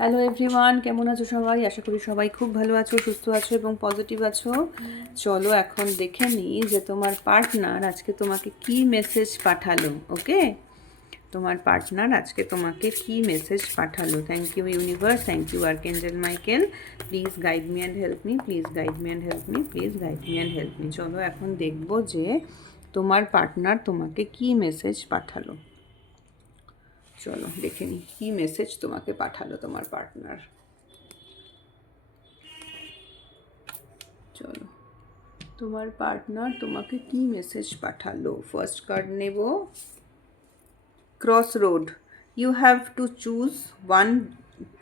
Hello everyone, কেমন আছো সবাই? আশা করি সবাই খুব ভালো আছো, সুস্থ আছো এবং পজিটিভ আছো। চলো এখন দেখে নিই যে তোমার পার্টনার আজকে তোমাকে কি মেসেজ পাঠালো। ওকে, তোমার পার্টনার আজকে তোমাকে কি মেসেজ পাঠালো। Thank you universe, thank you archangel Michael, please guide me and help me, please guide me and help me, please guide me and help me. চলো এখন দেখবো যে তোমার পার্টনার তোমাকে কি মেসেজ পাঠালো। চলো দেখে নিই কী মেসেজ তোমাকে পাঠালো তোমার পার্টনার। চলো তোমার পার্টনার তোমাকে কি মেসেজ পাঠালো। ফার্স্ট কার্ড নেব, cross road. You have to choose one,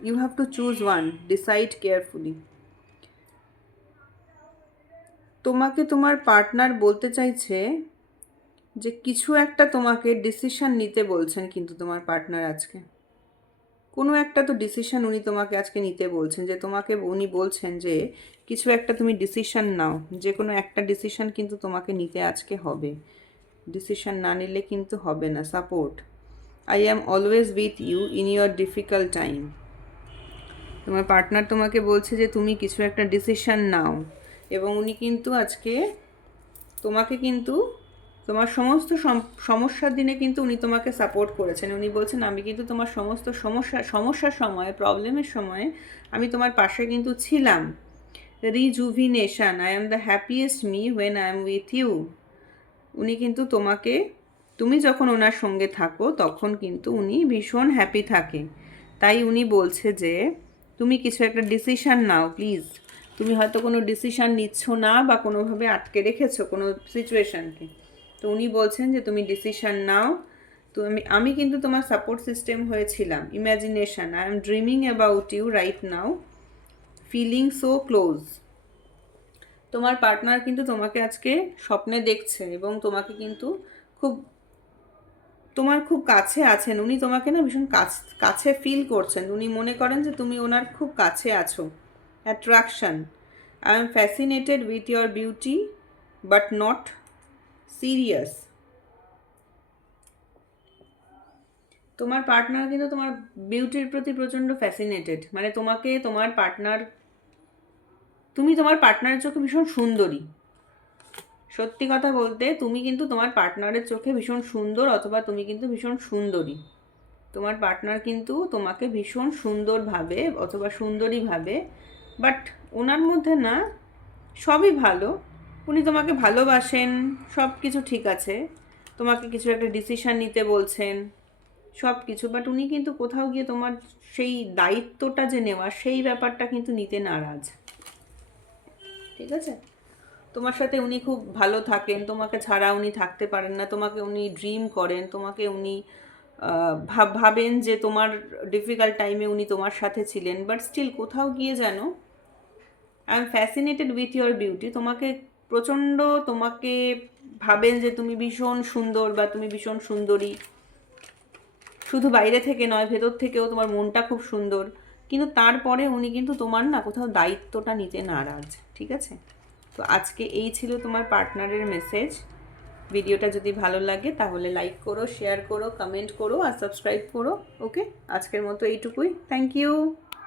you have to choose one, decide carefully. তোমাকে তোমার পার্টনার বলতে চাইছে যে কিছু একটা তোমাকে ডিসিশন নিতে বলছেন, কিন্তু তোমার পার্টনার আজকে কোনো একটা তো ডিসিশন উনি তোমাকে আজকে নিতে বলছেন, যে তোমাকে উনি বলছেন যে কিছু একটা তুমি ডিসিশন নাও, যে কোনো একটা ডিসিশন কিন্তু তোমাকে নিতে আজকে হবে। ডিসিশন না নিলে কিন্তু হবে না। Support, I am always with you in your difficult time. তোমার পার্টনার তোমাকে বলছে যে তুমি কিছু একটা ডিসিশন নাও, এবং উনি কিন্তু আজকে তোমাকে কিন্তু তোমার সমস্ত সমস্যার দিনে কিন্তু উনি তোমাকে সাপোর্ট করেছেন। উনি বলছেন আমি কিন্তু তোমার সমস্ত সমস্যার সময়, প্রবলেমের সময় আমি তোমার পাশে কিন্তু ছিলাম। Rejuvenation, I am the happiest me when I am with you. উনি কিন্তু তোমাকে, তুমি যখন ওনার সঙ্গে থাকো তখন কিন্তু উনি ভীষণ হ্যাপি থাকে। তাই উনি বলছে যে তুমি কিছু একটা ডিসিশান নাও প্লিজ। তুমি হয়তো কোনো ডিসিশান নিচ্ছ না বা কোনোভাবে আটকে রেখেছো কোনো সিচুয়েশানকে, তো উনি বলছেন যে তুমি ডিসিশান নাও। তো আমি কিন্তু তোমার সাপোর্ট সিস্টেম হয়েছিলাম। Imagination, I am dreaming about you right now, feeling so close. তোমার পার্টনার কিন্তু তোমাকে আজকে স্বপ্নে দেখছে এবং তোমাকে কিন্তু খুব, তোমার খুব কাছে আছেন উনি। তোমাকে না ভীষণ কাছে ফিল করছেন। উনি মনে করেন যে তুমি ওনার খুব কাছে আছো। Attraction, I am fascinated with your beauty but not serious. তোমার পার্টনার কিন্তু তোমার বিউটির প্রতি প্রচণ্ড ফ্যাসিনেটেড, মানে তোমাকে তোমার পার্টনার, তুমি তোমার পার্টনারের চোখে ভীষণ সুন্দরী। সত্যি কথা বলতে তুমি কিন্তু তোমার পার্টনারের চোখে ভীষণ সুন্দর, অথবা তুমি কিন্তু ভীষণ সুন্দরী। তোমার পার্টনার কিন্তু তোমাকে ভীষণ সুন্দর ভাবে অথবা সুন্দরী ভাবে, বাট ওনার মধ্যে না সবই ভালো। উনি তোমাকে ভালোবাসেন, সব কিছু ঠিক আছে, তোমাকে কিছু একটা ডিসিশান নিতে বলছেন, সব কিছু, বাট উনি কিন্তু কোথাও গিয়ে তোমার সেই দায়িত্বটা যে নেওয়া, সেই ব্যাপারটা কিন্তু নিতে নারাজ। ঠিক আছে, তোমার সাথে উনি খুব ভালো থাকেন, তোমাকে ছাড়া উনি থাকতে পারেন না, তোমাকে উনি ড্রিম করেন, তোমাকে উনি ভাবেন যে তোমার ডিফিকাল্ট টাইমে উনি তোমার সাথে ছিলেন, বাট স্টিল কোথাও গিয়ে যেন I am fascinated with your beauty, তোমাকে প্রচণ্ড, তোমাকে ভাবেন যে তুমি ভীষণ সুন্দর বা তুমি ভীষণ সুন্দরী। শুধু বাইরে থেকে নয়, ভেতর থেকেও তোমার মনটা খুব সুন্দর, কিন্তু তারপরে উনি কিন্তু তোমার না কোথাও দায়িত্বটা নিতে নারাজ। ঠিক আছে, তো আজকে এই ছিল তোমার পার্টনারের মেসেজ। ভিডিওটা যদি ভালো লাগে তাহলে লাইক করো, শেয়ার করো, কমেন্ট করো আর সাবস্ক্রাইব করো। ওকে, আজকের মতো এইটুকুই। Thank you.